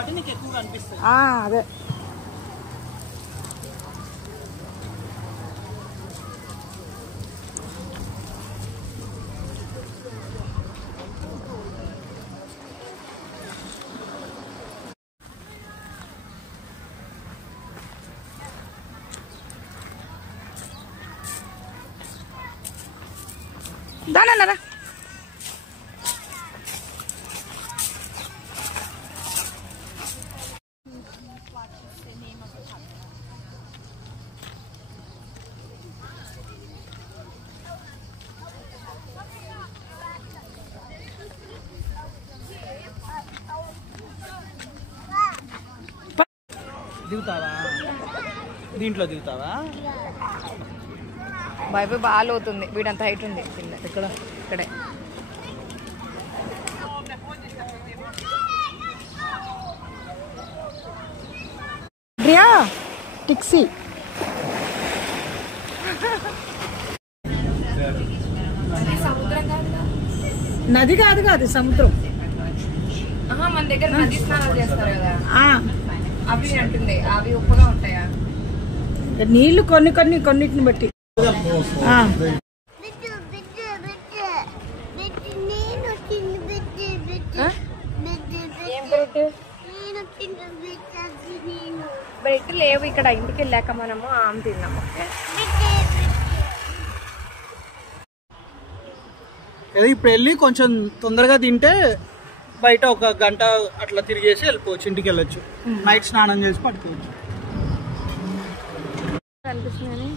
కాబట్టి నీకు ఎక్కువ కనిపిస్తుంది. అదే దానన్నారా దిగుతావా? దీంట్లో దిగుతావా? బాయ్ బాగా అవుతుంది. వీడంత హైట్ ఉంది. ఎక్కడ? ఇక్కడే. ప్రియా టిక్సీ నది కాదు కాదు సముద్రం. మన దగ్గర నది స్నానాలు చేస్తారు కదా అవి అంటుంది. అవి ఉప్పుగా ఉంటాయా? నీళ్లు కొన్నిటిని బట్టి. బ్రెడ్ లేవు ఇక్కడ. ఇంటికి వెళ్ళాక మనము ఆమె తిన్నాము. ఇప్పుడు వెళ్ళి కొంచెం తొందరగా తింటే బయట ఒక గంట అట్లా తిరిగేసి వెళ్ళిపోవచ్చు. ఇంటికి వెళ్ళొచ్చు. నైట్ స్నానం చేసి పట్టుకోవచ్చు. అనిపిస్తుంది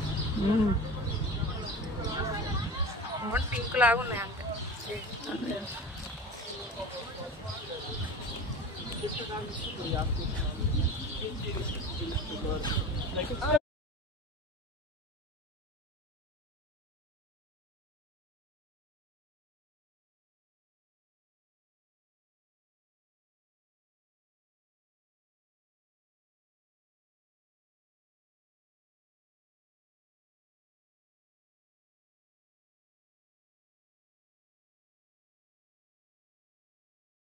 పింక్ లాగా ఉన్నాయి అంతే.